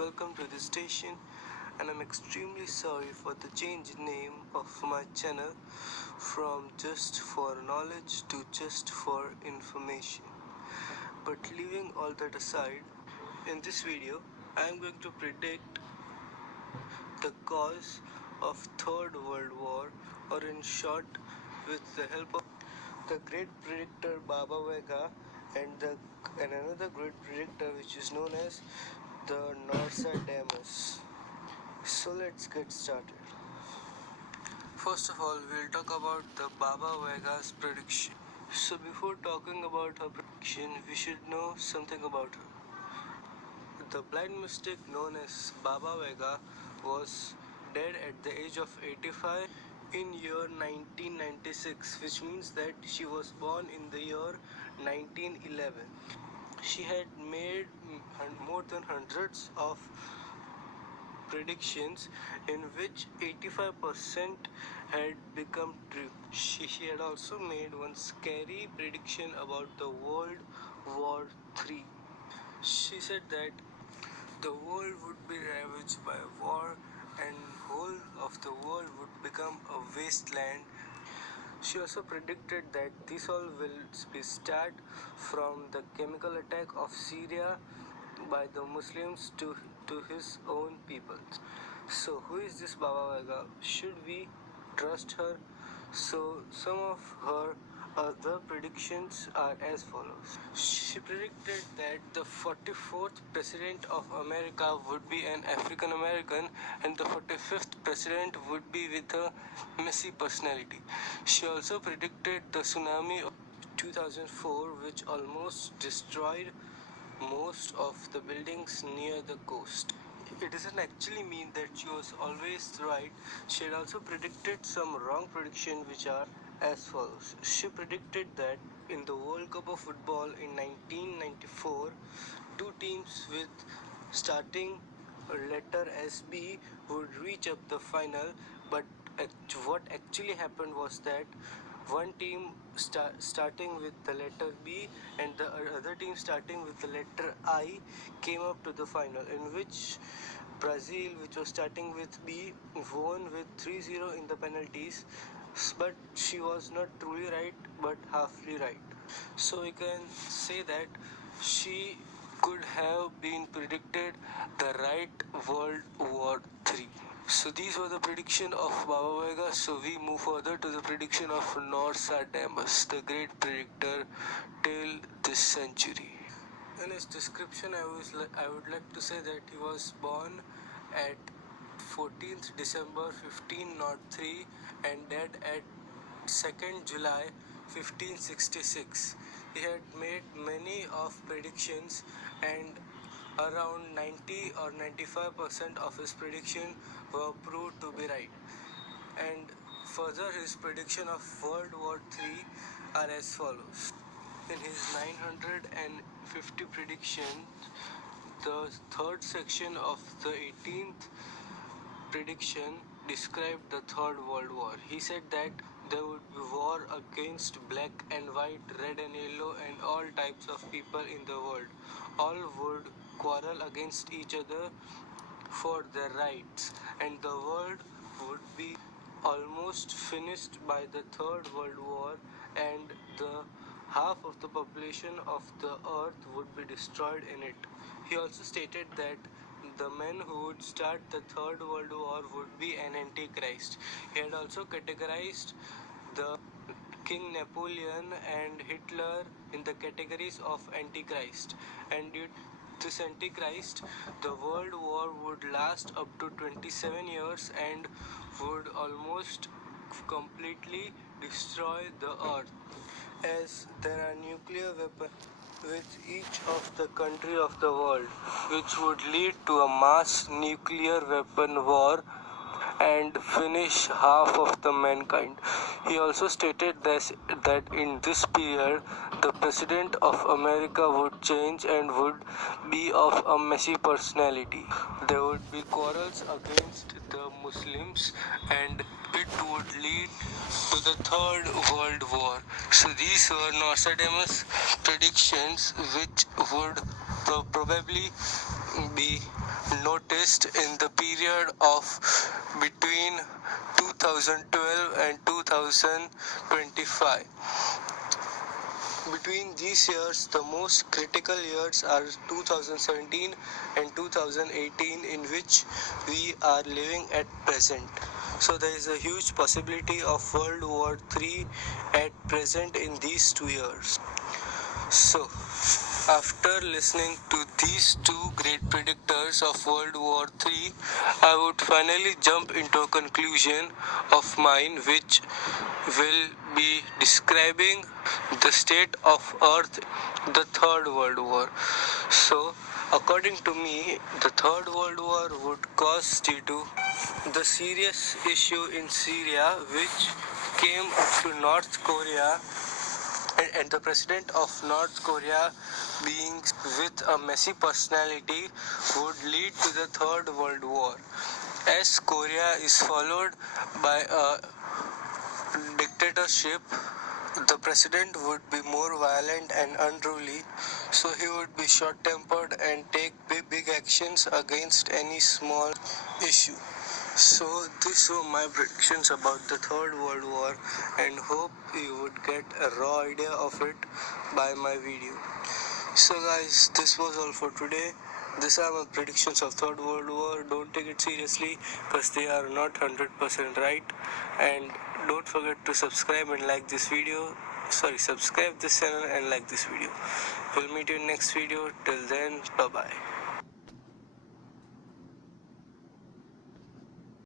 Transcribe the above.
welcome to this station, and I'm extremely sorry for the change in name of my channel from just for knowledge to just for information. But leaving all that aside, in this video I'm going to predict the cause of Third World War, or in short, with the help of the great predictor Baba Vanga and another great predictor which is known as the Nostradamus. So let's get started. First of all, we'll talk about the Baba Vanga's prediction. So before talking about her prediction, we should know something about her. The blind mystic known as Baba Vanga was dead at the age of 85 in year 1996, which means that she was born in the year 1911. She had made more than hundreds of predictions in which 85% had become true. She had also made one scary prediction about the World War III. She said that the world would be ravaged by war and whole of the world would become a wasteland. She also predicted that this all will be start from the chemical attack of Syria by the Muslims to his own people. So who is this Baba Vanga? Should we trust her? So some of her other predictions are as follows. She predicted that the 44th president of America would be an African American and the 45th president would be with a messy personality. She also predicted the tsunami of 2004, which almost destroyed most of the buildings near the coast. It doesn't actually mean that she was always right. She had also predicted some wrong predictions, which are as follows. She predicted that in the World Cup of Football in 1994, two teams with starting letter SB would reach up the final, but what actually happened was that one team starting with the letter B and the other team starting with the letter I came up to the final, in which Brazil, which was starting with B, won with 3-0 in the penalties, but she was not truly right but halfly right. So we can say that she could have been predicted the right World War III. So these were the prediction of Baba Vanga. So we move further to the prediction of Nostradamus, the great predictor till this century. In his description, I would like to say that he was born at 14th December 1503 and died at 2nd July 1566. He had made many of predictions, and around 90 or 95% of his prediction were proved to be right. And further, his prediction of World War III are as follows. In his 950 predictions, the third section of the 18th prediction described the Third World War. He said that there would be war against black and white, red and yellow, and all types of people in the world. All would quarrel against each other for their rights, and the world would be almost finished by the Third World War, and the half of the population of the earth would be destroyed in it. He also stated that the men who would start the Third World War would be an antichrist. He had also categorized the King Napoleon and Hitler in the categories of antichrist, and due to this antichrist, the world war would last up to 27 years and would almost completely destroy the earth, as there are nuclear weapons with each of the country of the world, which would lead to a mass nuclear weapon war and finish half of the mankind. He also stated that in this period, the president of America would change and would be of a messy personality. There would be quarrels against the Muslims, and it would lead to the Third World War. So these were Nostradamus predictions, which would probably be noticed in the period of between 2012 and 2025. Between these years, the most critical years are 2017 and 2018, in which we are living at present. So there is a huge possibility of World War III at present in these 2 years. So, after listening to these two great predictors of World War III, I would finally jump into a conclusion of mine, which will be describing the state of Earth, the Third World War. So, according to me, the Third World War would cause due to the serious issue in Syria, which came up to North Korea, and the president of North Korea being with a messy personality would lead to the Third World War. As Korea is followed by a dictatorship, the president would be more violent and unruly, so he would be short-tempered and take big actions against any small issue. So these were my predictions about the Third World War, and hope you would get a raw idea of it by my video. So guys, this was all for today. These are my predictions of Third World War. Don't take it seriously because they are not 100% right. And don't forget to subscribe and like this video. Subscribe this channel and like this video. We'll meet you in next video. Till then, bye bye.